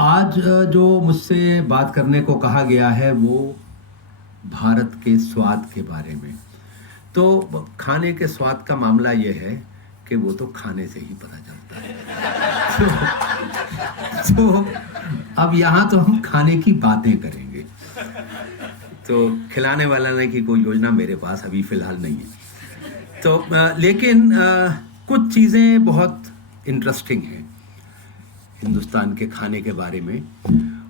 आज जो मुझसे बात करने को कहा गया है वो भारत के स्वाद के बारे में। तो खाने के स्वाद का मामला ये है कि वो तो खाने से ही पता चलता है। तो अब यहाँ तो हम खाने की बातें करेंगे। तो खिलाने वाला की कोई योजना मेरे पास अभी फ़िलहाल नहीं है। तो लेकिन कुछ चीज़ें बहुत इंटरेस्टिंग हैं हिंदुस्तान के खाने के बारे में,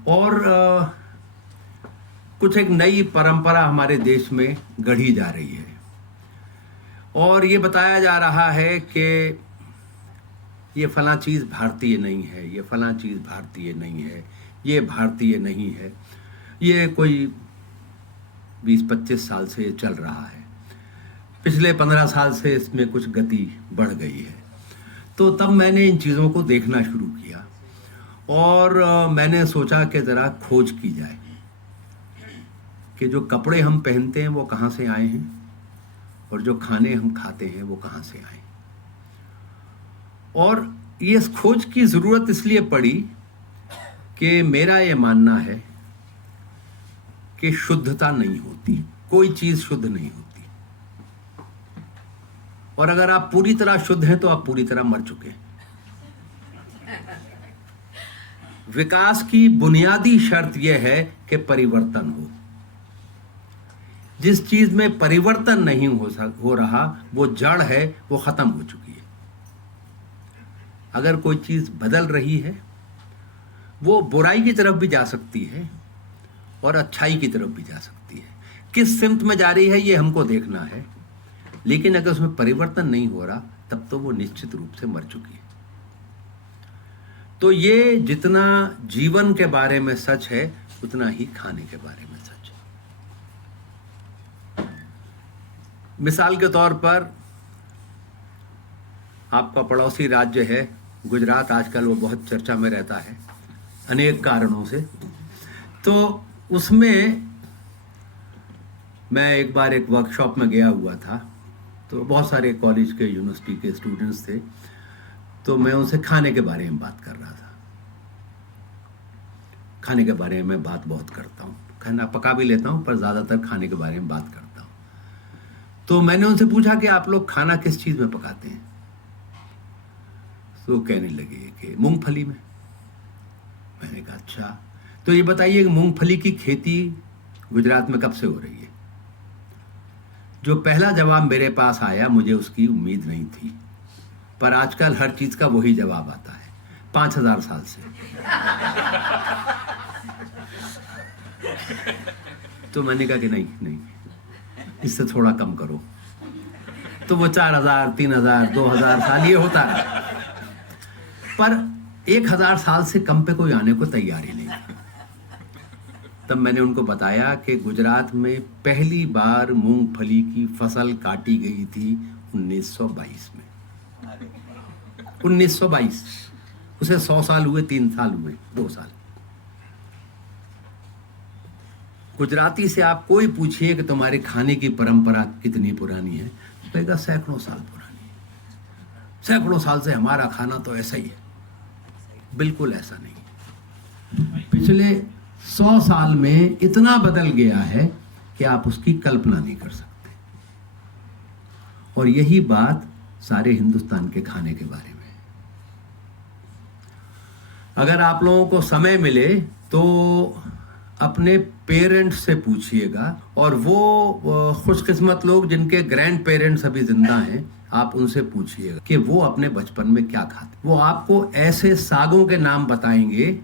और कुछ एक नई परंपरा हमारे देश में गढ़ी जा रही है। और ये बताया जा रहा है कि ये फलां चीज़ भारतीय नहीं है, ये फलां चीज़ भारतीय नहीं है, ये भारतीय नहीं है। ये कोई 20-25 साल से ये चल रहा है। पिछले 15 साल से इसमें कुछ गति बढ़ गई है। तो तब मैंने इन चीज़ों को देखना शुरू किया और मैंने सोचा कि ज़रा खोज की जाए कि जो कपड़े हम पहनते हैं वो कहाँ से आए हैं और जो खाने हम खाते हैं वो कहाँ से आए। और ये इस खोज की ज़रूरत इसलिए पड़ी कि मेरा ये मानना है कि शुद्धता नहीं होती, कोई चीज़ शुद्ध नहीं होती। और अगर आप पूरी तरह शुद्ध हैं तो आप पूरी तरह मर चुके हैं। विकास की बुनियादी शर्त यह है कि परिवर्तन हो। जिस चीज में परिवर्तन नहीं हो रहा वो जड़ है, वो खत्म हो चुकी है। अगर कोई चीज बदल रही है वो बुराई की तरफ भी जा सकती है और अच्छाई की तरफ भी जा सकती है। किस सिमत में जा रही है ये हमको देखना है, लेकिन अगर उसमें परिवर्तन नहीं हो रहा तब तो वो निश्चित रूप से मर चुकी है। तो ये जितना जीवन के बारे में सच है उतना ही खाने के बारे में सच है। मिसाल के तौर पर आपका पड़ोसी राज्य है गुजरात, आजकल वो बहुत चर्चा में रहता है अनेक कारणों से। तो उसमें मैं एक बार एक वर्कशॉप में गया हुआ था, तो बहुत सारे कॉलेज के यूनिवर्सिटी के स्टूडेंट्स थे। तो मैं उनसे खाने के बारे में बात कर रहा था। खाने के बारे में मैं बात बहुत करता हूँ, खाना पका भी लेता हूँ पर ज़्यादातर खाने के बारे में बात करता हूँ। तो मैंने उनसे पूछा कि आप लोग खाना किस चीज़ में पकाते हैं। तो कहने लगे कि मूंगफली में। मैंने कहा अच्छा, तो ये बताइए कि मूंगफली की खेती गुजरात में कब से हो रही है। जो पहला जवाब मेरे पास आया मुझे उसकी उम्मीद नहीं थी, पर आजकल हर चीज का वही जवाब आता है, 5000 साल से। तो मैंने कहा कि नहीं, इससे थोड़ा कम करो। तो वो 4000, 3000, 2000 साल ये होता रहा, पर 1000 साल से कम पे कोई आने को तैयार ही नहीं था। तब मैंने उनको बताया कि गुजरात में पहली बार मूंगफली की फसल काटी गई थी 1922 में। 1922, उसे 100 साल हुए, 3 साल हुए, 2 साल। गुजराती से आप कोई पूछिए कि तुम्हारे खाने की परंपरा कितनी पुरानी है, तो कहेगा सैकड़ों साल पुरानी है। सैकड़ों साल से हमारा खाना तो ऐसा ही है। बिल्कुल ऐसा नहीं। पिछले 100 साल में इतना बदल गया है कि आप उसकी कल्पना नहीं कर सकते। और यही बात सारे हिंदुस्तान के खाने के बारे में। अगर आप लोगों को समय मिले तो अपने पेरेंट्स से पूछिएगा, और वो खुशकिस्मत लोग जिनके ग्रैंड पेरेंट्स अभी जिंदा हैं, आप उनसे पूछिएगा कि वो अपने बचपन में क्या खाते। वो आपको ऐसे सागों के नाम बताएंगे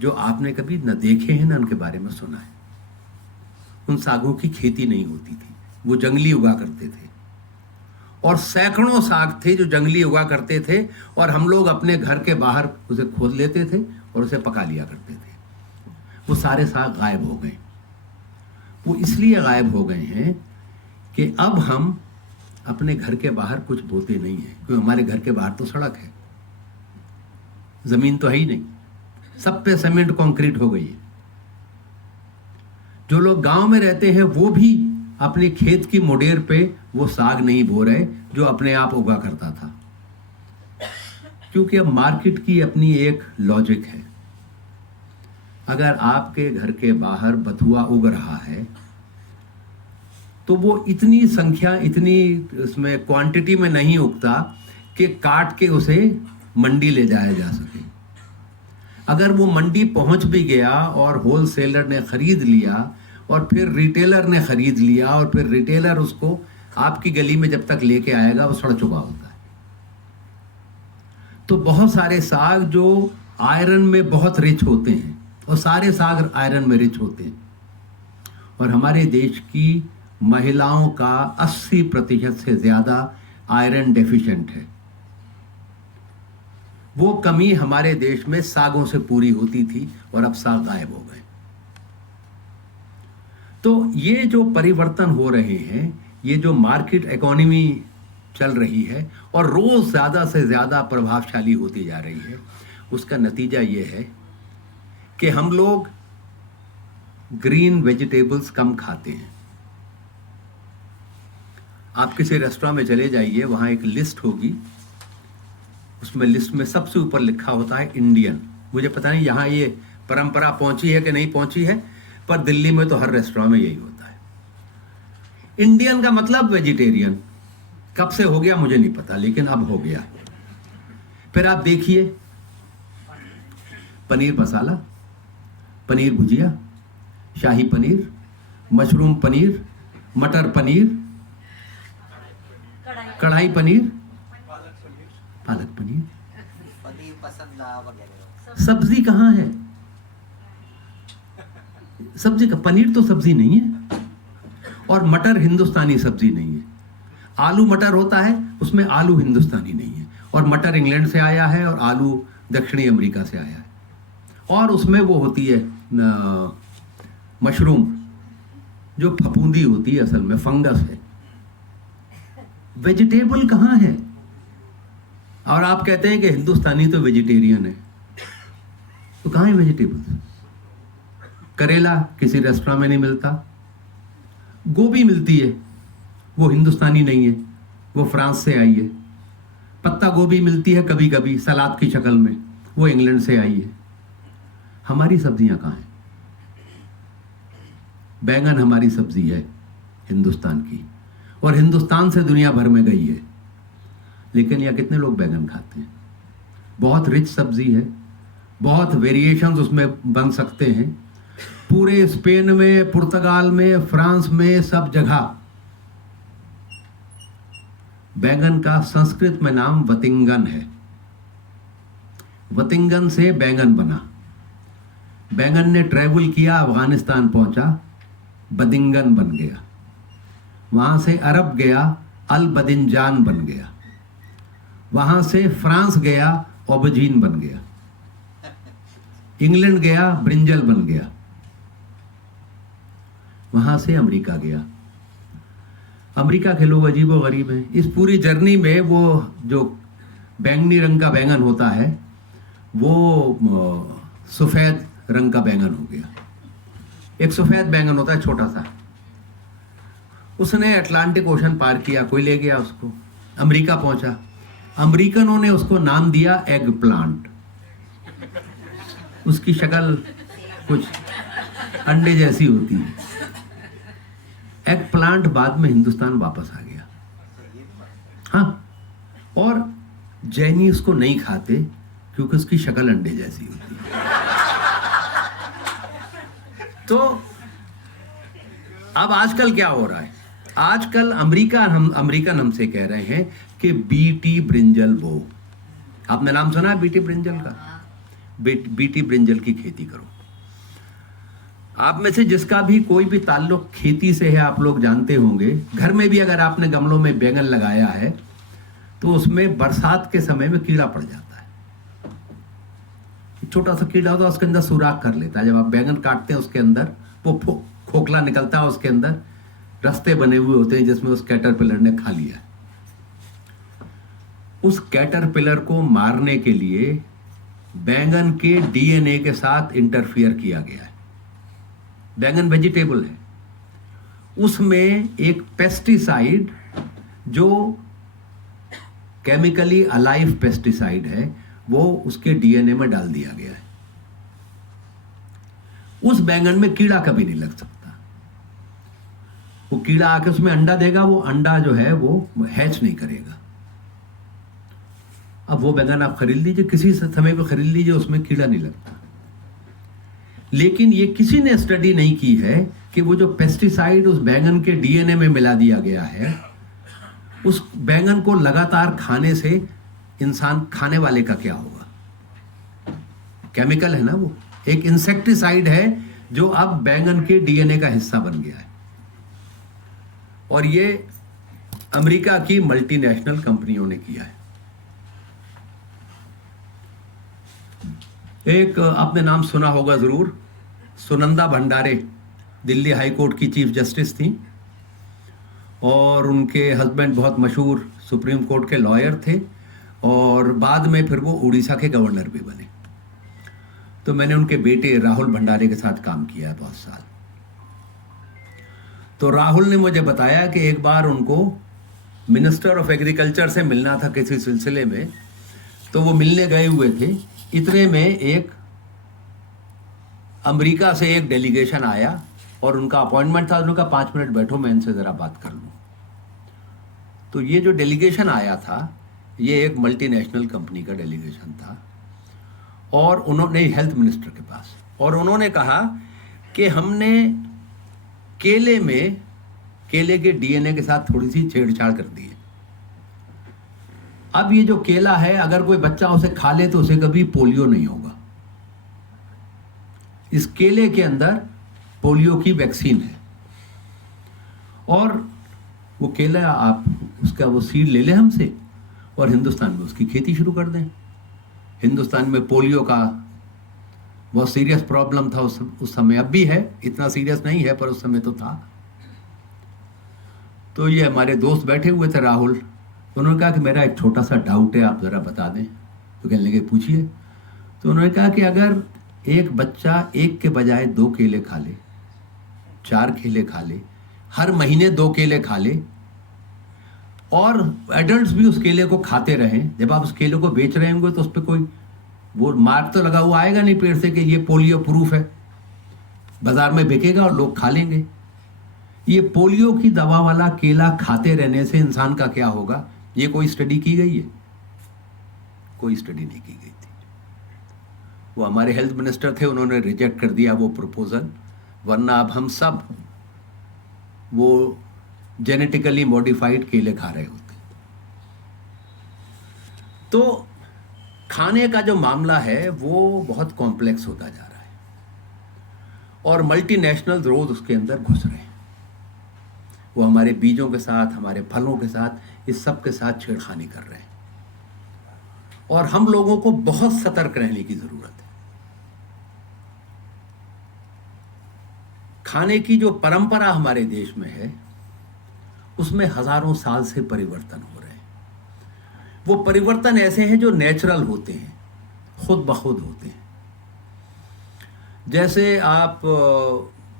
जो आपने कभी न देखे हैं न उनके बारे में सुना है। उन सागों की खेती नहीं होती थी, वो जंगली उगा करते थे। और सैकड़ों साग थे जो जंगली उगा करते थे, और हम लोग अपने घर के बाहर उसे खोद लेते थे और उसे पका लिया करते थे। वो सारे साग गायब हो गए। वो इसलिए गायब हो गए हैं कि अब हम अपने घर के बाहर कुछ बोते नहीं हैं, क्योंकि हमारे घर के बाहर तो सड़क है, जमीन तो है ही नहीं, सब पे सीमेंट कंक्रीट हो गई है। जो लोग गांव में रहते हैं वो भी अपने खेत की मुडेर पे वो साग नहीं बो रहे जो अपने आप उगा करता था, क्योंकि अब मार्केट की अपनी एक लॉजिक है। अगर आपके घर के बाहर बथुआ उग रहा है तो वो इतनी संख्या, इतनी उसमें क्वांटिटी में नहीं उगता कि काट के उसे मंडी ले जाया जा सके। अगर वो मंडी पहुंच भी गया और होलसेलर ने खरीद लिया और फिर रिटेलर ने खरीद लिया और फिर रिटेलर उसको आपकी गली में जब तक लेके आएगा वो सड़ चुका होता है। तो बहुत सारे साग जो आयरन में बहुत रिच होते हैं, और सारे साग आयरन में रिच होते हैं, और हमारे देश की महिलाओं का 80% से ज़्यादा आयरन डेफिशिएंट है। वो कमी हमारे देश में सागों से पूरी होती थी और अब साग गायब हो गए। तो ये जो परिवर्तन हो रहे हैं, ये जो मार्केट इकोनॉमी चल रही है और रोज ज़्यादा से ज़्यादा प्रभावशाली होती जा रही है, उसका नतीजा ये है कि हम लोग ग्रीन वेजिटेबल्स कम खाते हैं। आप किसी रेस्टोरेंट में चले जाइए, वहाँ एक लिस्ट होगी, उसमें लिस्ट में सबसे ऊपर लिखा होता है इंडियन। मुझे पता नहीं यहाँ ये परंपरा पहुँची है कि नहीं पहुँची है, पर दिल्ली में तो हर रेस्टोरेंट में यही होता है। इंडियन का मतलब वेजिटेरियन। कब से हो गया मुझे नहीं पता, लेकिन अब हो गया। फिर आप देखिए, पनीर मसाला, पनीर भुजिया, शाही पनीर, मशरूम पनीर, मटर पनीर, कढ़ाई पनीर, पालक पनीर, सब्जी कहाँ है? सब्जी का पनीर तो सब्जी नहीं है, और मटर हिंदुस्तानी सब्जी नहीं है। आलू मटर होता है, उसमें आलू हिंदुस्तानी नहीं है, और मटर इंग्लैंड से आया है और आलू दक्षिणी अमेरिका से आया है, और उसमें वो होती है मशरूम जो फफूंदी होती है, असल में फंगस है। वेजिटेबल कहाँ है? और आप कहते हैं कि हिंदुस्तानी तो वेजिटेरियन है, तो कहाँ है वेजिटेबल? करेला किसी रेस्टोरेंट में नहीं मिलता। गोभी मिलती है, वो हिंदुस्तानी नहीं है, वो फ्रांस से आई है। पत्ता गोभी मिलती है कभी कभी सलाद की शक्ल में, वो इंग्लैंड से आई है। हमारी सब्जियां कहाँ हैं? बैंगन हमारी सब्जी है हिंदुस्तान की, और हिंदुस्तान से दुनिया भर में गई है, लेकिन यहाँ कितने लोग बैंगन खाते हैं? बहुत रिच सब्जी है, बहुत वेरिएशंस उसमें बन सकते हैं। पूरे स्पेन में, पुर्तगाल में, फ्रांस में, सब जगह बैंगन का संस्कृत में नाम वतिंगन है। वतिंगन से बैंगन बना। बैंगन ने ट्रैवल किया, अफगानिस्तान पहुंचा, बदिंगन बन गया। वहां से अरब गया, अल बदिंजान बन गया। वहां से फ्रांस गया, ऑबजीन बन गया। इंग्लैंड गया, ब्रिंजल बन गया। वहां से अमेरिका गया। अमेरिका के लोग अजीबो गरीब हैं। इस पूरी जर्नी में वो जो बैंगनी रंग का बैंगन होता है, वो सफ़ेद रंग का बैंगन हो गया। एक सफ़ेद बैंगन होता है छोटा सा, उसने अटलांटिक ओशन पार किया, कोई ले गया उसको, अमेरिका पहुंचा। अमेरिकनों ने उसको नाम दिया एग प्लांट। उसकी शक्ल कुछ अंडे जैसी होती है। एग प्लांट बाद में हिंदुस्तान वापस आ गया। हाँ, और जैनी उसको नहीं खाते क्योंकि उसकी शक्ल अंडे जैसी होती है। तो अब आजकल क्या हो रहा है? आजकल अमेरिकन हमसे कह रहे हैं कि बीटी ब्रिंजल बो। आपने नाम सुना है बीटी ब्रिंजल का? बीटी ब्रिंजल की खेती करो। आप में से जिसका भी कोई भी ताल्लुक खेती से है, आप लोग जानते होंगे, घर में भी अगर आपने गमलों में बैंगन लगाया है तो उसमें बरसात के समय में कीड़ा पड़ जाता है। छोटा सा कीड़ा होता है, उसके अंदर सुराख कर लेता है। जब आप बैंगन काटते हैं उसके अंदर वो खोखला निकलता है, उसके अंदर रास्ते बने हुए होते हैं जिसमें उस कैटरपिलर ने खा लिया। उस कैटरपिलर को मारने के लिए बैंगन के डीएनए के साथ इंटरफियर किया गया है। बैंगन वेजिटेबल है, उसमें एक पेस्टिसाइड जो केमिकली अलाइव पेस्टिसाइड है, वो उसके डीएनए में डाल दिया गया है। उस बैंगन में कीड़ा कभी नहीं लग सकता। वो कीड़ा आके उसमें अंडा देगा, वो अंडा जो है वो हैच नहीं करेगा। अब वो बैंगन आप खरीद लीजिए, किसी समय पे खरीद लीजिए, उसमें कीड़ा नहीं लगता। लेकिन ये किसी ने स्टडी नहीं की है कि वो जो पेस्टिसाइड उस बैंगन के डीएनए में मिला दिया गया है, उस बैंगन को लगातार खाने से इंसान खाने वाले का क्या होगा। केमिकल है ना, वो एक इंसेक्टिसाइड है जो अब बैंगन के डीएनए का हिस्सा बन गया है। और ये अमेरिका की मल्टीनेशनल कंपनियों ने किया है। एक आपने नाम सुना होगा जरूर, सुनंदा भंडारे, दिल्ली हाई कोर्ट की चीफ जस्टिस थी, और उनके हस्बैंड बहुत मशहूर सुप्रीम कोर्ट के लॉयर थे, और बाद में फिर वो उड़ीसा के गवर्नर भी बने। तो मैंने उनके बेटे राहुल भंडारे के साथ काम किया है बहुत साल। तो राहुल ने मुझे बताया कि एक बार उनको मिनिस्टर ऑफ एग्रीकल्चर से मिलना था किसी सिलसिले में, तो वो मिलने गए हुए थे। इतने में एक अमेरिका से एक डेलीगेशन आया और उनका अपॉइंटमेंट था। उन्होंने कहा 5 मिनट बैठो, मैं इनसे ज़रा बात कर लूँ। तो ये जो डेलीगेशन आया था, ये एक मल्टीनेशनल कंपनी का डेलीगेशन था, और उन्होंने हेल्थ मिनिस्टर के पास, और उन्होंने कहा कि हमने केले के डीएनए के साथ थोड़ी सी छेड़छाड़ कर दी है। अब ये जो केला है, अगर कोई बच्चा उसे खा ले तो उसे कभी पोलियो नहीं होगा। इस केले के अंदर पोलियो की वैक्सीन है, और वो केला आप उसका वो सीड ले लें हमसे, और हिंदुस्तान में उसकी खेती शुरू कर दें। हिंदुस्तान में पोलियो का बहुत सीरियस प्रॉब्लम था उस समय, अब भी है, इतना सीरियस नहीं है पर उस समय तो था। तो ये हमारे दोस्त बैठे हुए थे राहुल, उन्होंने कहा कि मेरा एक छोटा सा डाउट है, आप ज़रा बता दें। तो कहने लगे पूछिए। तो उन्होंने कहा कि अगर एक बच्चा एक के बजाय 2 केले खा ले, 4 केले खा ले, हर महीने 2 केले खा ले, और एडल्ट्स भी उस केले को खाते रहें, जब आप उस केले को बेच रहे होंगे तो उस पर कोई वो मार्क तो लगा हुआ आएगा नहीं पेड़ से कि ये पोलियो प्रूफ है, बाजार में बिकेगा और लोग खा लेंगे। ये पोलियो की दवा वाला केला खाते रहने से इंसान का क्या होगा, ये कोई स्टडी की गई है? कोई स्टडी नहीं की गई थी। वो हमारे हेल्थ मिनिस्टर थे, उन्होंने रिजेक्ट कर दिया वो प्रपोजल, वरना अब हम सब वो जेनेटिकली मॉडिफाइड केले खा रहे होते। तो खाने का जो मामला है वो बहुत कॉम्प्लेक्स होता जा रहा है, और मल्टीनेशनल रोज उसके अंदर घुस रहे हैं। वो हमारे बीजों के साथ, हमारे फलों के साथ, इस सब के साथ छेड़खानी कर रहे हैं, और हम लोगों को बहुत सतर्क रहने की जरूरत है। खाने की जो परंपरा हमारे देश में है, उसमें हजारों साल से परिवर्तन हो रहे हैं। वो परिवर्तन ऐसे हैं जो नेचुरल होते हैं, खुद ब खुद होते हैं। जैसे आप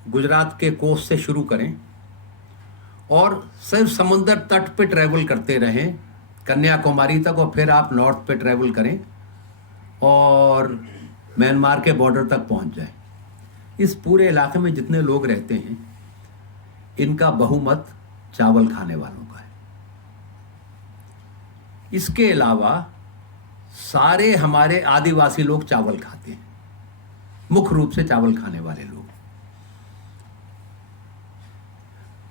गुजरात के कोस्ट से शुरू करें और सिर्फ समुद्र तट पे ट्रैवल करते रहें कन्याकुमारी तक, और फिर आप नॉर्थ पे ट्रैवल करें और म्यांमार के बॉर्डर तक पहुंच जाएं। इस पूरे इलाके में जितने लोग रहते हैं, इनका बहुमत चावल खाने वालों का है। इसके अलावा सारे हमारे आदिवासी लोग चावल खाते हैं, मुख्य रूप से चावल खाने वाले लोग।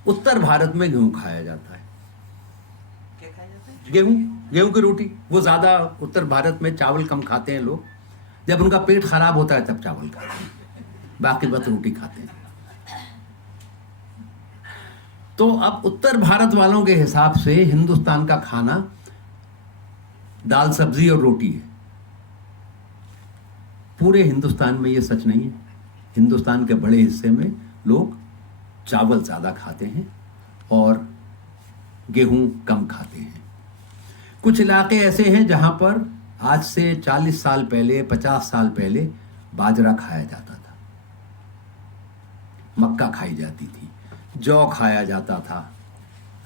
उत्तर भारत में गेहूं खाया जाता है। क्या खाया जाता है? गेहूं की रोटी। वो ज्यादा उत्तर भारत में चावल कम खाते हैं लोग, जब उनका पेट खराब होता है तब चावल खाते हैं, बाकी बस रोटी खाते हैं। तो अब उत्तर भारत वालों के हिसाब से हिंदुस्तान का खाना दाल सब्जी और रोटी है। पूरे हिंदुस्तान में ये सच नहीं है। हिंदुस्तान के बड़े हिस्से में लोग चावल ज़्यादा खाते हैं और गेहूं कम खाते हैं। कुछ इलाके ऐसे हैं जहां पर आज से 40 साल पहले, 50 साल पहले बाजरा खाया जाता था, मक्का खाई जाती थी, जौ खाया जाता था,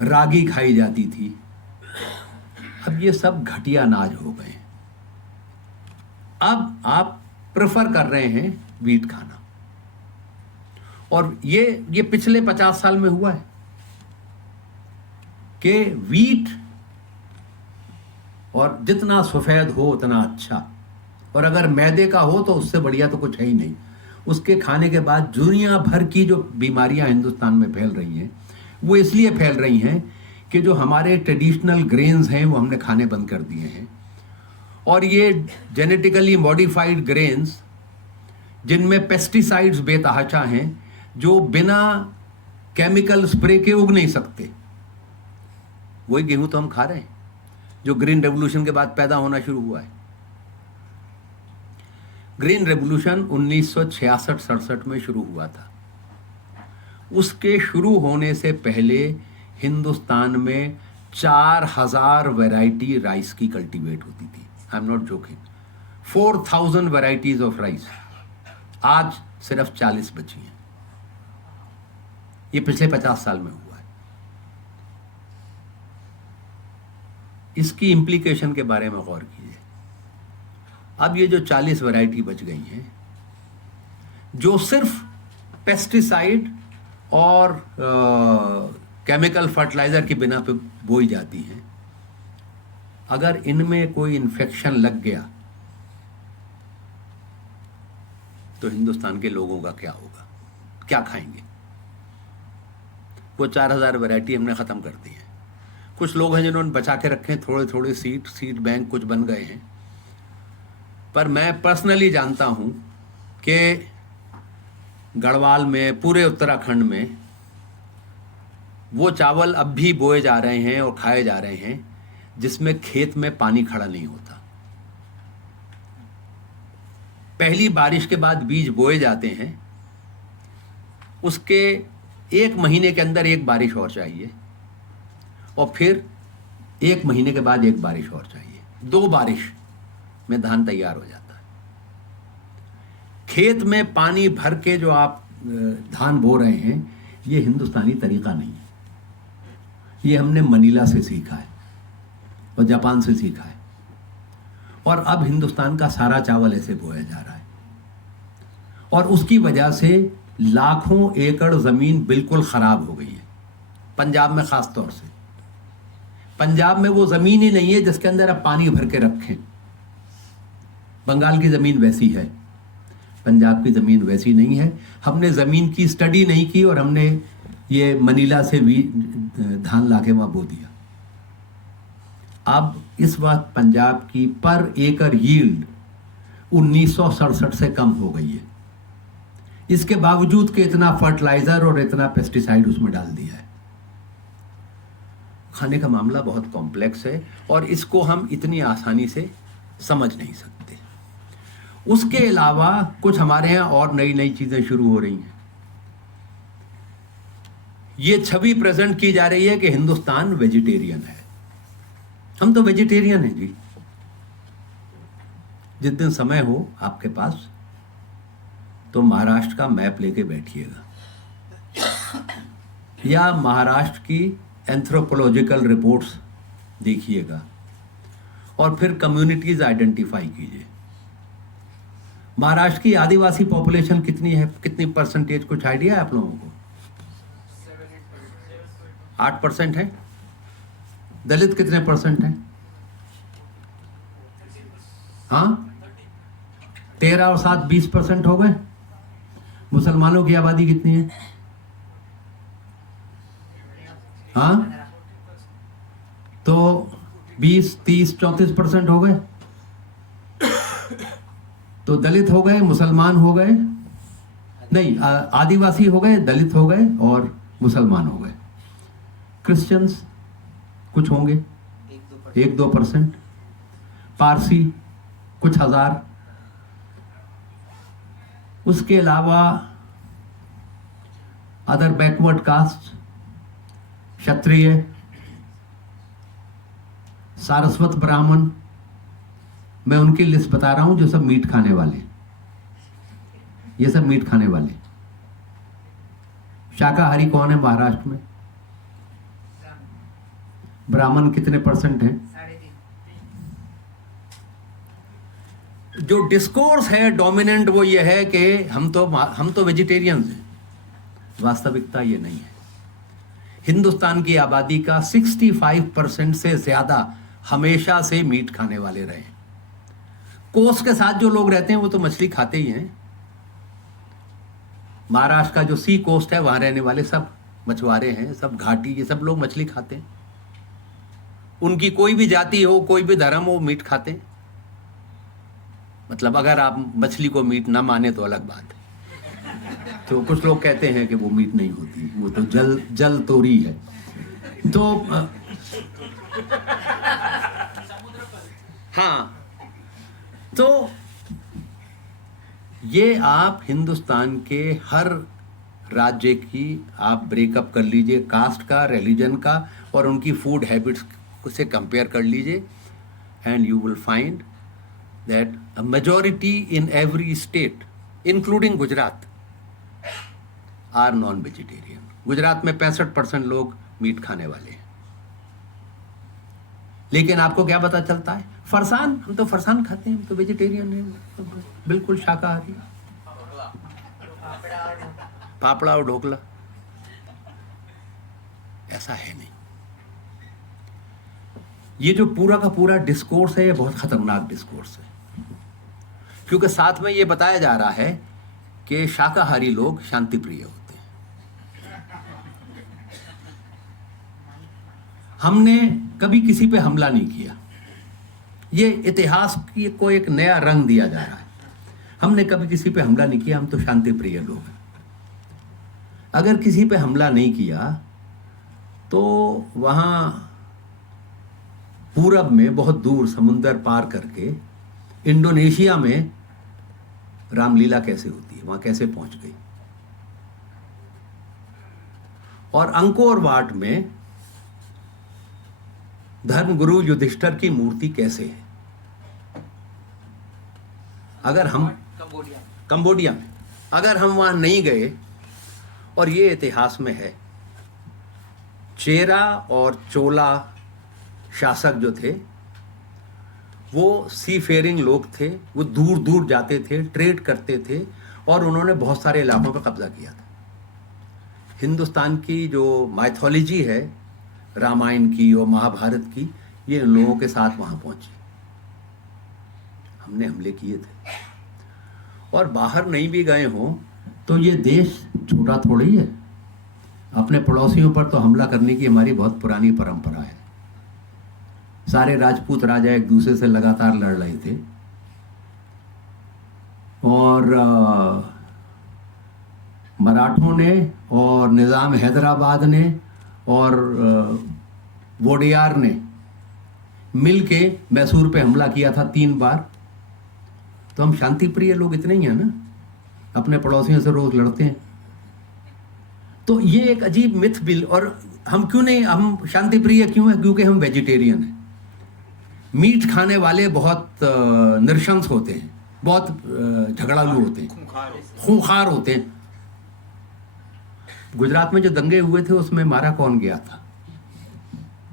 रागी खाई जाती थी। अब ये सब घटिया अनाज हो गए। अब आप प्रेफर कर रहे हैं वीट खाना। और ये पिछले 50 साल में हुआ है कि वीट, और जितना सफ़ेद हो उतना अच्छा, और अगर मैदे का हो तो उससे बढ़िया तो कुछ है ही नहीं। उसके खाने के बाद दुनिया भर की जो बीमारियां हिंदुस्तान में फैल रही हैं वो इसलिए फैल रही हैं कि जो हमारे ट्रेडिशनल ग्रेन्स हैं वो हमने खाने बंद कर दिए हैं, और ये जेनेटिकली मॉडिफाइड ग्रेन्स जिनमें पेस्टिसाइड्स बेतहाशा हैं, जो बिना केमिकल स्प्रे के उग नहीं सकते, वही गेहूं तो हम खा रहे हैं जो ग्रीन रेवोल्यूशन के बाद पैदा होना शुरू हुआ है। ग्रीन रेवोल्यूशन 1966-67 में शुरू हुआ था। उसके शुरू होने से पहले हिंदुस्तान में 4000 वैरायटी राइस की कल्टीवेट होती थी। I am not joking, 4000 varieties of rice. आज सिर्फ 40 बची हैं। ये पिछले 50 साल में हुआ है। इसकी इम्प्लीकेशन के बारे में गौर कीजिए। अब ये जो 40 वैरायटी बच गई हैं, जो सिर्फ पेस्टिसाइड और केमिकल फर्टिलाइजर के बिना पे बोई जाती हैं, अगर इनमें कोई इन्फेक्शन लग गया तो हिंदुस्तान के लोगों का क्या होगा, क्या खाएंगे? वो 4000 वैरायटी हमने ख़त्म कर दी है। कुछ लोग हैं जिन्होंने बचा के रखे हैं, थोड़े थोड़े सीड बैंक कुछ बन गए हैं, पर मैं पर्सनली जानता हूं कि गढ़वाल में, पूरे उत्तराखंड में वो चावल अब भी बोए जा रहे हैं और खाए जा रहे हैं जिसमें खेत में पानी खड़ा नहीं होता। पहली बारिश के बाद बीज बोए जाते हैं, उसके 1 महीने के अंदर एक बारिश और चाहिए, और फिर 1 महीने के बाद एक बारिश और चाहिए। 2 बारिश में धान तैयार हो जाता है। खेत में पानी भर के जो आप धान बो रहे हैं, ये हिंदुस्तानी तरीका नहीं है। ये हमने मनीला से सीखा है और जापान से सीखा है, और अब हिंदुस्तान का सारा चावल ऐसे बोया जा रहा है, और उसकी वजह से लाखों एकड़ ज़मीन बिल्कुल ख़राब हो गई है। पंजाब में ख़ास तौर से, पंजाब में वो ज़मीन ही नहीं है जिसके अंदर आप पानी भर के रखें। बंगाल की ज़मीन वैसी है, पंजाब की ज़मीन वैसी नहीं है। हमने ज़मीन की स्टडी नहीं की और हमने ये मनीला से भी धान लाके वहाँ बो दिया। अब इस वक्त पंजाब की पर एकड़ यील्ड 1967 से कम हो गई है, इसके बावजूद कि इतना फर्टिलाइज़र और इतना पेस्टिसाइड उसमें डाल दिया है। खाने का मामला बहुत कॉम्प्लेक्स है और इसको हम इतनी आसानी से समझ नहीं सकते। उसके अलावा कुछ हमारे यहाँ और नई नई चीज़ें शुरू हो रही हैं। ये छवि प्रेजेंट की जा रही है कि हिंदुस्तान वेजिटेरियन है। हम तो वेजिटेरियन हैं जी। जिस दिन समय हो आपके पास तो महाराष्ट्र का मैप लेके बैठिएगा, या महाराष्ट्र की एंथ्रोपोलॉजिकल रिपोर्ट्स देखिएगा, और फिर कम्युनिटीज आइडेंटिफाई कीजिए। महाराष्ट्र की आदिवासी पॉपुलेशन कितनी है, कितनी परसेंटेज, कुछ आइडिया है आप लोगों को? 8% है। दलित कितने परसेंट हैं? हाँ, 13 और 7 20% हो गए। मुसलमानों की आबादी कितनी है? हाँ, तो 20 30 34% हो गए। तो दलित हो गए, मुसलमान हो गए, नहीं आदिवासी हो गए, दलित हो गए और मुसलमान हो गए। क्रिश्चियंस कुछ होंगे 1-2%, पारसी कुछ हजार। उसके अलावा अदर बैकवर्ड कास्ट, क्षत्रिय, सारस्वत ब्राह्मण, मैं उनकी लिस्ट बता रहा हूं जो सब मीट खाने वाले, ये सब मीट खाने वाले। शाकाहारी कौन है महाराष्ट्र में? ब्राह्मण कितने परसेंट हैं? जो डिस्कोर्स है डोमिनेंट वो ये है कि हम तो वेजिटेरियंस हैं, वास्तविकता ये नहीं है। हिंदुस्तान की आबादी का 65% से ज्यादा हमेशा से मीट खाने वाले रहे। कोस्ट के साथ जो लोग रहते हैं वो तो मछली खाते ही हैं। महाराष्ट्र का जो सी कोस्ट है वहां रहने वाले सब मछुआरे हैं, सब घाटी, ये सब लोग मछली खाते हैं। उनकी कोई भी जाति हो, कोई भी धर्म हो, मीट खाते हैं। मतलब अगर आप मछली को मीट ना माने तो अलग बात है। तो कुछ लोग कहते हैं कि वो मीट नहीं होती, वो तो जल तोरी है। तो हाँ, तो ये आप हिंदुस्तान के हर राज्य की आप ब्रेकअप कर लीजिए, कास्ट का, रिलीजन का और उनकी फूड हैबिट्स से कंपेयर कर लीजिए, and you will find that a majority in every state including Gujarat are non vegetarian. Gujarat में 65% लोग मीट खाने वाले हैं। लेकिन आपको क्या पता चलता है? फरसान, हम तो फरसान खाते हैं, हम तो वेजिटेरियन हैं, बिल्कुल शाकाहारी। पापड़ा और ढोकला, ऐसा है नहीं। ये जो पूरा का पूरा डिस्कोर्स है, ये बहुत खतरनाक डिस्कोर्स है, क्योंकि साथ में ये बताया जा रहा है कि शाकाहारी लोग शांति प्रिय होते हैं। हमने कभी किसी पे हमला नहीं किया। ये इतिहास की को एक नया रंग दिया जा रहा है। हमने कभी किसी पे हमला नहीं किया, हम तो शांति प्रिय लोग हैं। अगर किसी पे हमला नहीं किया तो वहां पूरब में बहुत दूर समुंदर पार करके इंडोनेशिया में रामलीला कैसे होती है, वहां कैसे पहुंच गई, और अंकोर वाट में धर्मगुरु युधिष्ठिर की मूर्ति कैसे है। अगर हम कंबोडिया में अगर हम वहां नहीं गए, और ये इतिहास में है, चेरा और चोला शासक जो थे वो सी फेयरिंग लोग थे, वो दूर दूर जाते थे, ट्रेड करते थे, और उन्होंने बहुत सारे इलाकों पर कब्जा किया था। हिंदुस्तान की जो माइथोलॉजी है रामायण की और महाभारत की, ये इन लोगों के साथ वहां पहुंची। हमने हमले किए थे, और बाहर नहीं भी गए हों तो ये देश छोटा थोड़ी है। अपने पड़ोसियों पर तो हमला करने की हमारी बहुत पुरानी परंपरा है। सारे राजपूत राजा एक दूसरे से लगातार लड़ रहे थे, और मराठों ने और निज़ाम हैदराबाद ने और वोडियार ने मिलके मैसूर पे हमला किया था 3 बार। तो हम शांति प्रिय लोग इतने ही हैं ना, अपने पड़ोसियों से रोज लड़ते हैं। तो ये एक अजीब मिथ बिल। और हम क्यों नहीं, हम शांति प्रिय क्यों है? क्योंकि हम वेजिटेरियन हैं। मीट खाने वाले बहुत नृशंस होते हैं, बहुत झगड़ालू होते हैं, खूंखार होते हैं। गुजरात में जो दंगे हुए थे उसमें मारा कौन गया था,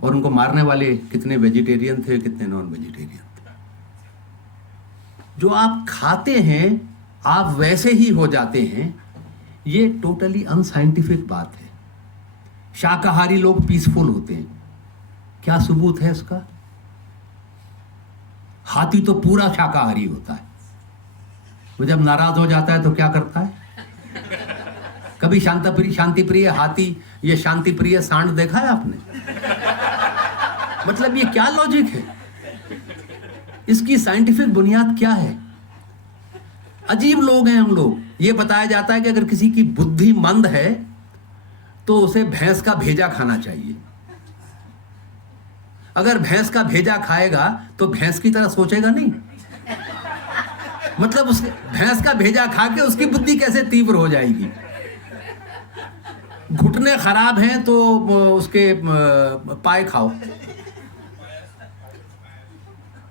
और उनको मारने वाले कितने वेजिटेरियन थे, कितने नॉन वेजिटेरियन थे। जो आप खाते हैं आप वैसे ही हो जाते हैं, ये टोटली अनसाइंटिफिक बात है। शाकाहारी लोग पीसफुल होते हैं, क्या सबूत है इसका? हाथी तो पूरा शाकाहारी होता है, वो जब नाराज हो जाता है तो क्या करता है? कभी शांति प्रिय हाथी ये शांति प्रिय सांड देखा है आपने? मतलब ये क्या लॉजिक है? इसकी साइंटिफिक बुनियाद क्या है? अजीब लोग हैं हम लोग। ये बताया जाता है कि अगर किसी की बुद्धि मंद है तो उसे भैंस का भेजा खाना चाहिए। अगर भैंस का भेजा खाएगा तो भैंस की तरह सोचेगा नहीं। मतलब उसके भैंस का भेजा खा के उसकी बुद्धि कैसे तीव्र हो जाएगी? घुटने खराब हैं तो उसके पाए खाओ,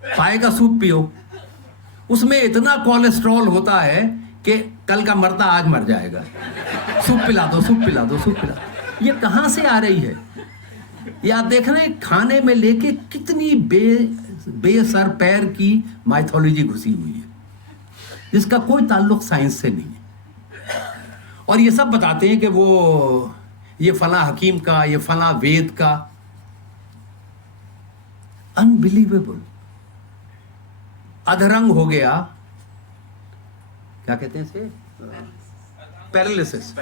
पाए का सूप पियो। उसमें इतना कोलेस्ट्रॉल होता है कि कल का मरता आज मर जाएगा। सूप पिला दो, सूप पिला दो, सूप पिला दो। ये कहां से आ रही है? ये आप देख रहे हैं खाने में लेके कितनी बेसर पैर की माइथोलॉजी घुसी हुई है, जिसका कोई ताल्लुक साइंस से नहीं है। और ये सब बताते हैं कि वो ये फला हकीम का, ये फला वेद का। अनबिलीवेबल। अधरंग हो गया, क्या कहते हैं इसे, पैरालिसिस,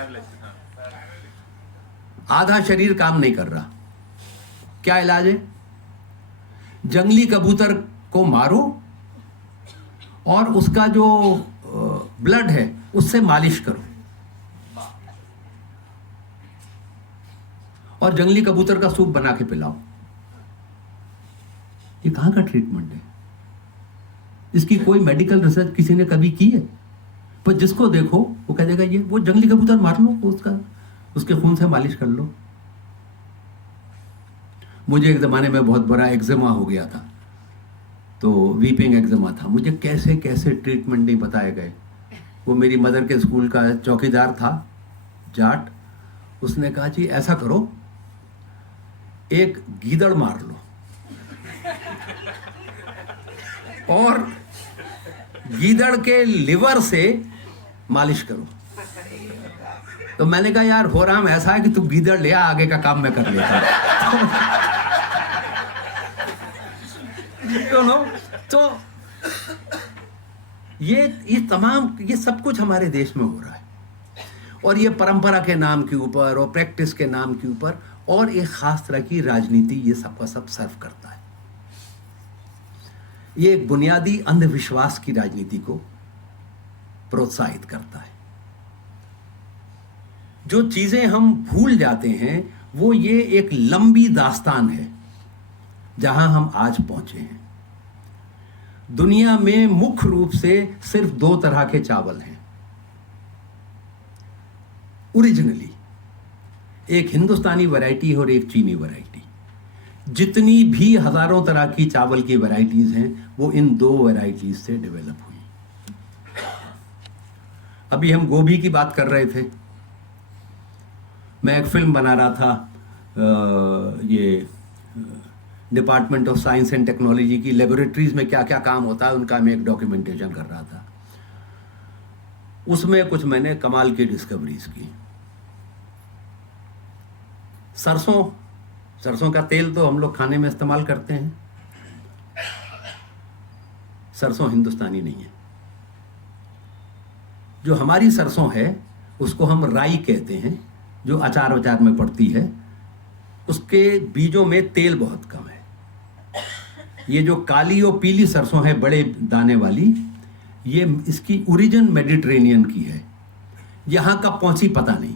आधा शरीर काम नहीं कर रहा। क्या इलाज है? जंगली कबूतर को मारो और उसका जो ब्लड है उससे मालिश करो, और जंगली कबूतर का सूप बना के पिलाओ। ये कहां का ट्रीटमेंट है? इसकी कोई मेडिकल रिसर्च किसी ने कभी की है? पर जिसको देखो वो कह देगा ये वो जंगली कबूतर मार लो, उसके खून से मालिश कर लो। मुझे एक ज़माने में बहुत बड़ा एक्जिमा हो गया था, तो वीपिंग एक्जिमा था। मुझे कैसे कैसे ट्रीटमेंट नहीं बताए गए। वो मेरी मदर के स्कूल का चौकीदार था, जाट। उसने कहा जी ऐसा करो, एक गीदड़ मार लो और गीदड़ के लिवर से मालिश करो। तो मैंने कहा यार हो राम, ऐसा है कि तू गीदड़ ले आ, आगे का काम मैं कर लेता तो ये तमाम ये सब कुछ हमारे देश में हो रहा है, और ये परंपरा के नाम के ऊपर और प्रैक्टिस के नाम के ऊपर और एक खास तरह की राजनीति ये सबका सब सर्व करता है। ये एक बुनियादी अंधविश्वास की राजनीति को प्रोत्साहित करता है। जो चीजें हम भूल जाते हैं वो ये एक लंबी दास्तान है जहां हम आज पहुंचे हैं। दुनिया में मुख्य रूप से सिर्फ 2 तरह के चावल हैं ओरिजिनली, एक हिंदुस्तानी वैरायटी और एक चीनी वैरायटी। जितनी भी हजारों तरह की चावल की वैरायटीज हैं वो इन 2 वैरायटीज से डेवलप हुई। अभी हम गोभी की बात कर रहे थे। मैं एक फिल्म बना रहा था, ये department of science and technology की लेबोरेटरीज में क्या क्या काम होता है उनका मैं एक डॉक्यूमेंटेशन कर रहा था। उसमें कुछ मैंने कमाल की डिस्कवरीज की। सरसों का तेल तो हम लोग खाने में इस्तेमाल करते हैं। सरसों हिंदुस्तानी नहीं है। जो हमारी सरसों है उसको हम राई कहते हैं, जो अचार वचार में पड़ती है। उसके बीजों में तेल बहुत कम है। ये जो काली और पीली सरसों है बड़े दाने वाली, ये इसकी ओरिजिन मेडिटेरेनियन की है। यहाँ का पहुंची पता नहीं,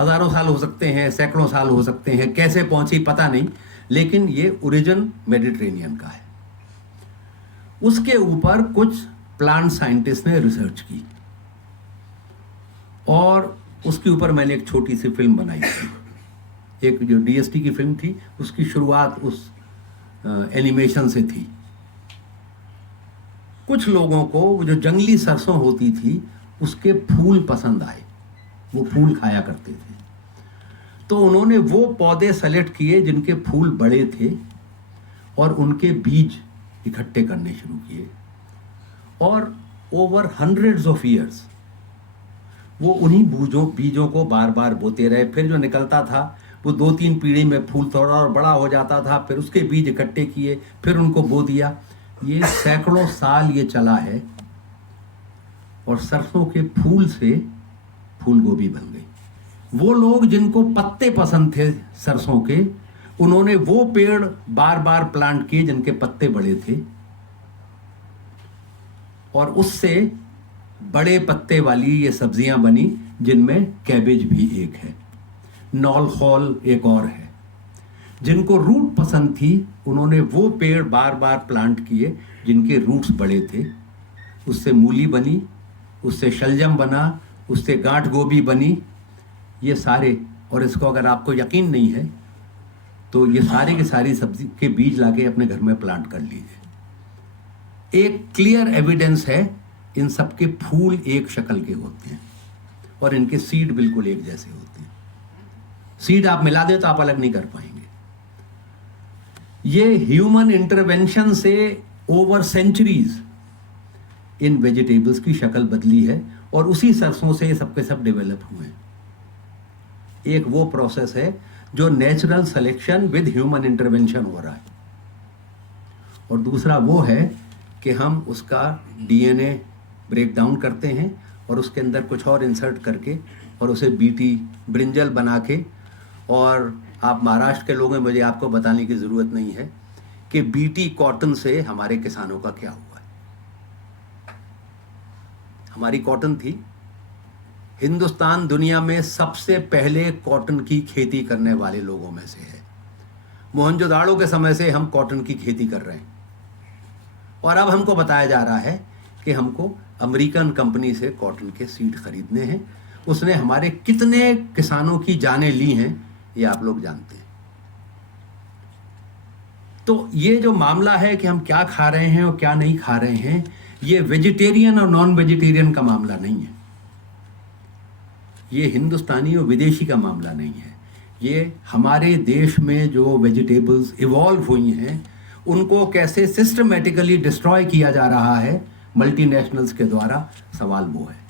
हजारों साल हो सकते हैं, सैकड़ों साल हो सकते हैं, कैसे पहुंची पता नहीं, लेकिन ये ओरिजिन मेडिटेरेनियन का है। उसके ऊपर कुछ प्लांट साइंटिस्ट ने रिसर्च की और उसके ऊपर मैंने एक छोटी सी फिल्म बनाई थी। एक जो डीएसटी की फिल्म थी उसकी शुरुआत उस एनिमेशन से थी। कुछ लोगों को वो जो जंगली सरसों होती थी उसके फूल पसंद आए, वो फूल खाया करते थे। तो उन्होंने वो पौधे सेलेक्ट किए जिनके फूल बड़े थे और उनके बीज इकट्ठे करने शुरू किए, और ओवर हंड्रेड्स ऑफ ईयर्स वो उन्हीं बीजों को बार बार बोते रहे। फिर जो निकलता था वो 2-3 पीढ़ी में फूल थोड़ा और बड़ा हो जाता था, फिर उसके बीज इकट्ठे किए, फिर उनको बो दिया। ये सैकड़ों साल ये चला है, और सरसों के फूल से फूल गोभी बन गई। वो लोग जिनको पत्ते पसंद थे सरसों के, उन्होंने वो पेड़ बार बार प्लांट किए जिनके पत्ते बड़े थे, और उससे बड़े पत्ते वाली ये सब्जियां बनी जिनमें कैबेज भी एक है, नौलखोल एक और है। जिनको रूट पसंद थी उन्होंने वो पेड़ बार बार प्लांट किए जिनके रूट्स बड़े थे। उससे मूली बनी, उससे शलजम बना, उससे गांठ गोभी बनी। ये सारे, और इसको अगर आपको यकीन नहीं है तो ये सारे के सारी सब्जी के बीज लाके अपने घर में प्लांट कर लीजिए। एक क्लियर एविडेंस है इन सब के फूल एक शक्ल के होते हैं और इनके सीड बिल्कुल एक जैसे होते हैं। सीड आप मिला दे तो आप अलग नहीं कर पाएंगे। ये ह्यूमन इंटरवेंशन से ओवर सेंचुरीज इन वेजिटेबल्स की शक्ल बदली है और उसी सरसों से ये सब के सब डेवलप हुए हैं। एक वो प्रोसेस है जो natural selection with human intervention हो रहा है, और दूसरा वो है कि हम उसका डीएनए ब्रेक डाउन करते हैं और उसके अंदर कुछ और इंसर्ट करके और उसे बीटी ब्रिंजल बना के, और आप महाराष्ट्र के लोग हैं, मुझे आपको बताने की ज़रूरत नहीं है कि बीटी कॉटन से हमारे किसानों का क्या हुआ है। हमारी कॉटन थी, हिंदुस्तान दुनिया में सबसे पहले कॉटन की खेती करने वाले लोगों में से है। मोहनजोदाड़ो के समय से हम कॉटन की खेती कर रहे हैं, और अब हमको बताया जा रहा है कि हमको अमेरिकन कंपनी से कॉटन के सीड खरीदने हैं। उसने हमारे कितने किसानों की जानें ली हैं ये आप लोग जानते हैं। तो ये जो मामला है कि हम क्या खा रहे हैं और क्या नहीं खा रहे हैं, ये वेजिटेरियन और नॉन वेजिटेरियन का मामला नहीं है, ये हिंदुस्तानी और विदेशी का मामला नहीं है। ये हमारे देश में जो वेजिटेबल्स इवॉल्व हुई हैं उनको कैसे सिस्टमेटिकली डिस्ट्रॉय किया जा रहा है मल्टीनेशनल्स के द्वारा, सवाल वो है।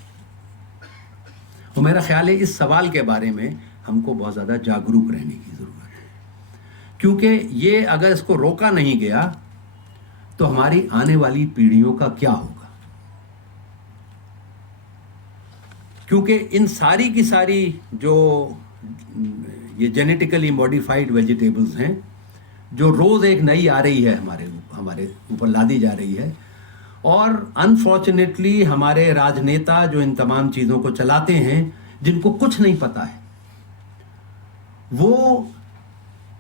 और मेरा ख्याल है इस सवाल के बारे में हमको बहुत ज़्यादा जागरूक रहने की ज़रूरत है, क्योंकि ये अगर इसको रोका नहीं गया तो हमारी आने वाली पीढ़ियों का क्या होगा। क्योंकि इन सारी की सारी जो ये जेनेटिकली मॉडिफाइड वेजिटेबल्स हैं, जो रोज़ एक नई आ रही है हमारे ऊपर लादी जा रही है, और अनफॉर्चुनेटली हमारे राजनेता जो इन तमाम चीज़ों को चलाते हैं, जिनको कुछ नहीं पता है, वो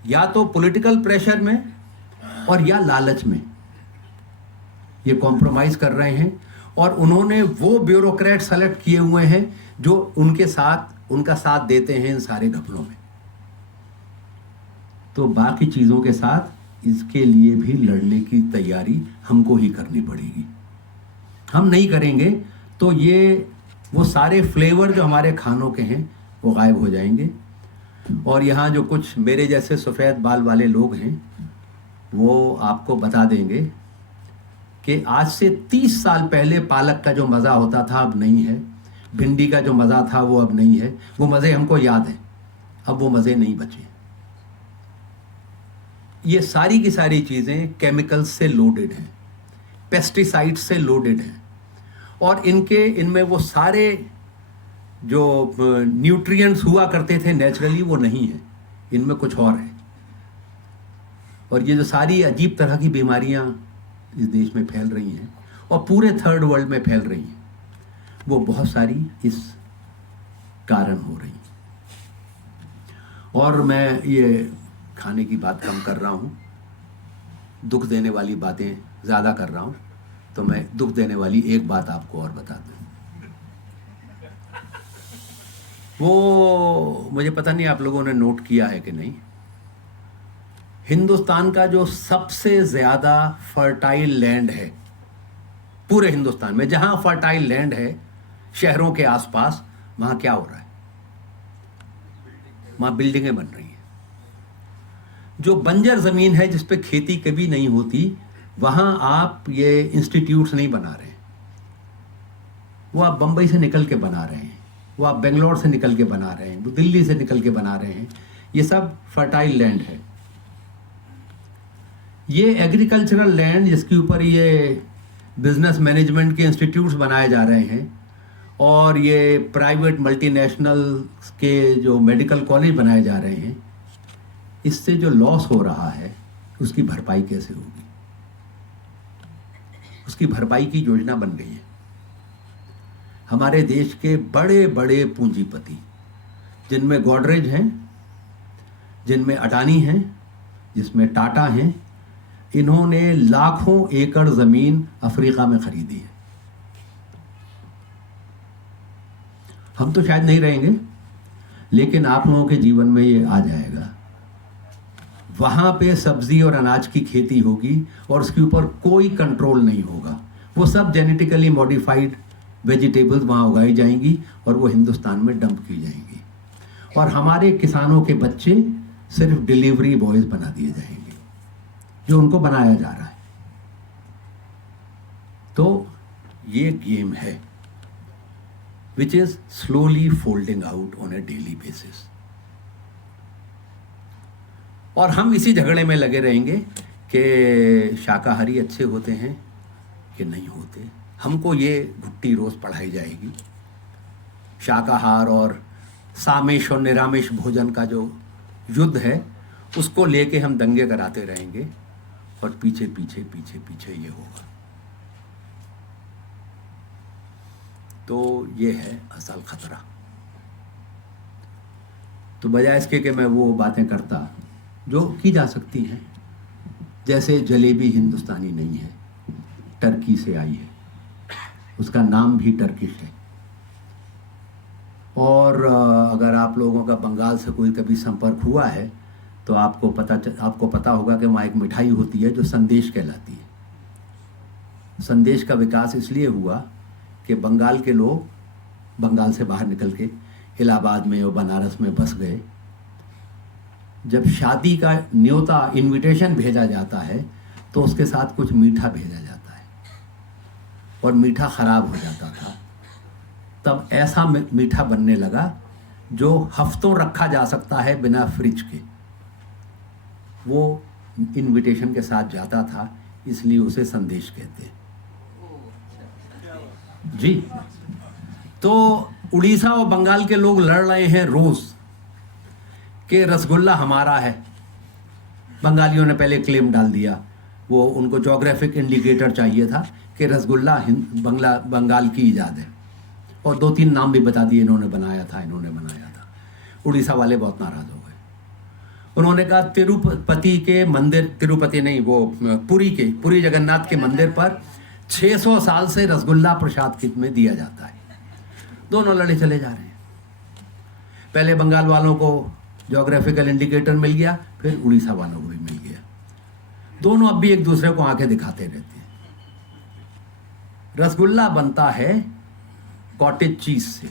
या तो पॉलिटिकल प्रेशर में और या लालच में ये कॉम्प्रोमाइज़ कर रहे हैं, और उन्होंने वो ब्यूरोक्रेट सेलेक्ट किए हुए हैं जो उनका साथ देते हैं इन सारे घपलों में। तो बाकी चीज़ों के साथ इसके लिए भी लड़ने की तैयारी हमको ही करनी पड़ेगी। हम नहीं करेंगे तो ये वो सारे फ्लेवर जो हमारे खानों के हैं वो गायब हो जाएंगे। और यहाँ जो कुछ मेरे जैसे सफ़ेद बाल वाले लोग हैं वो आपको बता देंगे कि आज से 30 साल पहले पालक का जो मज़ा होता था अब नहीं है, भिंडी का जो मज़ा था वो अब नहीं है। वो मज़े हमको याद हैं, अब वो मज़े नहीं बचे। ये सारी की सारी चीज़ें केमिकल्स से लोडेड हैं, पेस्टिसाइड्स से लोडेड हैं, और इनमें वो सारे जो न्यूट्रिएंट्स हुआ करते थे नेचुरली वो नहीं है, इनमें कुछ और है। और ये जो सारी अजीब तरह की बीमारियां इस देश में फैल रही हैं और पूरे थर्ड वर्ल्ड में फैल रही हैं, वो बहुत सारी इस कारण हो रही हैं। और मैं ये खाने की बात कम कर रहा हूँ, दुख देने वाली बातें ज़्यादा कर रहा हूँ, तो मैं दुख देने वाली एक बात आपको और बता दूँ। वो मुझे पता नहीं आप लोगों ने नोट किया है कि नहीं, हिंदुस्तान का जो सबसे ज़्यादा फर्टाइल लैंड है पूरे हिंदुस्तान में, जहाँ फर्टाइल लैंड है शहरों के आसपास, वहाँ क्या हो रहा है? वहाँ बिल्डिंगें बन रही हैं। जो बंजर ज़मीन है जिस पे खेती कभी नहीं होती, वहाँ आप ये इंस्टीट्यूट्स नहीं बना रहे हैं, वो आप बम्बई से निकल के बना रहे हैं, वो आप बेंगलोर से निकल के बना रहे हैं, वो दिल्ली से निकल के बना रहे हैं। ये सब फर्टाइल लैंड है। ये एग्रीकल्चरल लैंड जिसके ऊपर ये बिजनेस मैनेजमेंट के इंस्टीट्यूट्स बनाए जा रहे हैं और ये प्राइवेट मल्टीनेशनल के जो मेडिकल कॉलेज बनाए जा रहे हैं, इससे जो लॉस हो रहा है उसकी भरपाई कैसे होगी? उसकी भरपाई की योजना बन गई है। हमारे देश के बड़े बड़े पूंजीपति, जिनमें गोदरेज हैं, जिनमें अडानी हैं, जिसमें टाटा हैं, इन्होंने लाखों एकड़ ज़मीन अफ्रीका में खरीदी है। हम तो शायद नहीं रहेंगे, लेकिन आप लोगों के जीवन में ये आ जाएगा। वहाँ पे सब्जी और अनाज की खेती होगी और उसके ऊपर कोई कंट्रोल नहीं होगा। वो सब जेनेटिकली मॉडिफाइड वेजिटेबल्स वहाँ उगाई जाएंगी और वो हिंदुस्तान में डंप की जाएंगी, और हमारे किसानों के बच्चे सिर्फ डिलीवरी बॉयज बना दिए जाएंगे, जो उनको बनाया जा रहा है। तो ये गेम है। which is slowly folding out on a daily basis. और हम इसी झगड़े में लगे रहेंगे कि शाकाहारी अच्छे होते हैं कि नहीं होते। हमको ये घुट्टी रोज़ पढ़ाई जाएगी। शाकाहार और सामेश और निरामिष भोजन का जो युद्ध है उसको लेके हम दंगे कराते रहेंगे और पीछे पीछे पीछे पीछे ये होगा। तो ये है असल खतरा। तो बजाय इसके कि मैं वो बातें करता जो की जा सकती हैं, जैसे जलेबी हिंदुस्तानी नहीं है, टर्की से आई है, उसका नाम भी टर्किश है। और अगर आप लोगों का बंगाल से कोई कभी संपर्क हुआ है तो आपको पता होगा कि वहाँ एक मिठाई होती है जो संदेश कहलाती है। संदेश का विकास इसलिए हुआ कि बंगाल के लोग बंगाल से बाहर निकल के इलाहाबाद में और बनारस में बस गए। जब शादी का न्योता इनविटेशन भेजा जाता है तो उसके साथ कुछ मीठा भेजा जाता है और मीठा ख़राब हो जाता था। तब ऐसा मीठा बनने लगा जो हफ्तों रखा जा सकता है बिना फ्रिज के। वो इनविटेशन के साथ जाता था, इसलिए उसे संदेश कहते हैं जी। तो उड़ीसा और बंगाल के लोग लड़ रहे हैं रोज कि रसगुल्ला हमारा है। बंगालियों ने पहले क्लेम डाल दिया, वो उनको ज्योग्राफिक इंडिकेटर चाहिए था कि रसगुल्ला बंगाल की ईजाद है, और 2-3 नाम भी बता दिए, इन्होंने बनाया था। उड़ीसा वाले बहुत नाराज हो गए। उन्होंने कहा तिरुपति के मंदिर, तिरुपति नहीं, वो पुरी जगन्नाथ के मंदिर पर 600 साल से रसगुल्ला प्रसाद में दिया जाता है। दोनों लड़े चले जा रहे हैं। पहले बंगाल वालों को ज्योग्राफिकल इंडिकेटर मिल गया, फिर उड़ीसा वालों को भी मिल गया। दोनों अब भी एक दूसरे को आंखें दिखाते रहते हैं। रसगुल्ला बनता है कॉटेज चीज से,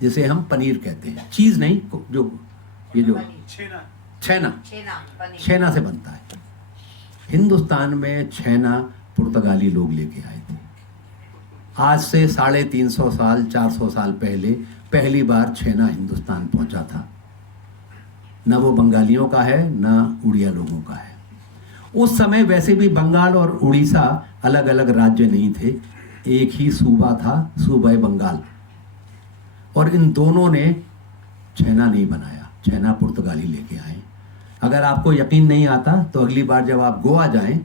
जिसे हम पनीर कहते हैं। चीज नहीं, जो छेना से बनता है। हिंदुस्तान में छेना पुर्तगाली लोग लेके आए थे। आज से 350 साल 400 साल पहले पहली बार छेना हिंदुस्तान पहुंचा था। न वो बंगालियों का है न उड़िया लोगों का है। उस समय वैसे भी बंगाल और उड़ीसा अलग अलग राज्य नहीं थे, एक ही सूबा था, सूबा बंगाल। और इन दोनों ने छेना नहीं बनाया, छेना पुर्तगाली लेके आए। अगर आपको यकीन नहीं आता तो अगली बार जब आप गोवा जाएं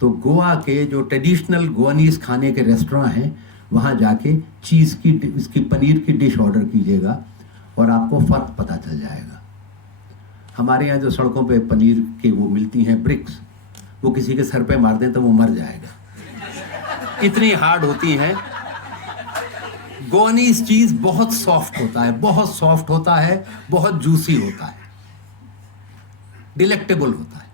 तो गोवा के जो ट्रेडिशनल गोवानीज खाने के रेस्टोरेंट हैं वहाँ जाके चीज़ की, इसकी पनीर की डिश ऑर्डर कीजिएगा और आपको फ़र्क पता चल जाएगा। हमारे यहाँ जो सड़कों पे पनीर के वो मिलती हैं ब्रिक्स, वो किसी के सर पे मार दें तो वो मर जाएगा, इतनी हार्ड होती हैं। गोवानीज चीज़ बहुत सॉफ्ट होता है, बहुत सॉफ्ट होता है, बहुत जूसी होता है, डिलेक्टेबल होता है।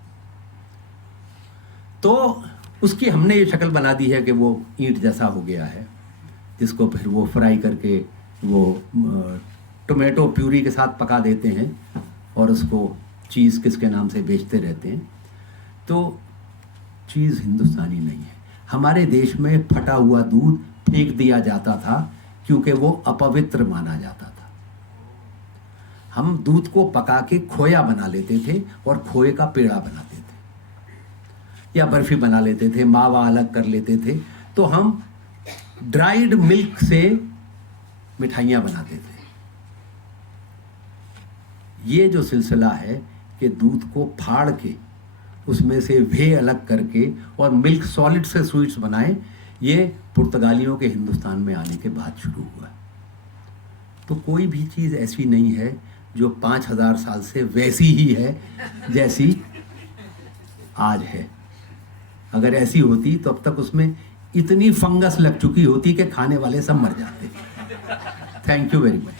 तो उसकी हमने ये शक्ल बना दी है कि वो ईंट जैसा हो गया है, जिसको फिर वो फ्राई करके वो टोमेटो प्यूरी के साथ पका देते हैं और उसको चीज़ किसके नाम से बेचते रहते हैं। तो चीज़ हिंदुस्तानी नहीं है। हमारे देश में फटा हुआ दूध फेंक दिया जाता था क्योंकि वो अपवित्र माना जाता था। हम दूध को पका के खोया बना लेते थे और खोए का पेड़ा बनाते थे, या बर्फी बना लेते थे, मावा अलग कर लेते थे। तो हम ड्राइड मिल्क से मिठाइयाँ बनाते थे। ये जो सिलसिला है कि दूध को फाड़ के उसमें से वे अलग करके और मिल्क सॉलिड से स्वीट्स बनाएं, ये पुर्तगालियों के हिंदुस्तान में आने के बाद शुरू हुआ। तो कोई भी चीज़ ऐसी नहीं है जो 5000 साल से वैसी ही है जैसी आज है। अगर ऐसी होती तो अब तक उसमें इतनी फंगस लग चुकी होती कि खाने वाले सब मर जाते। Thank you very much.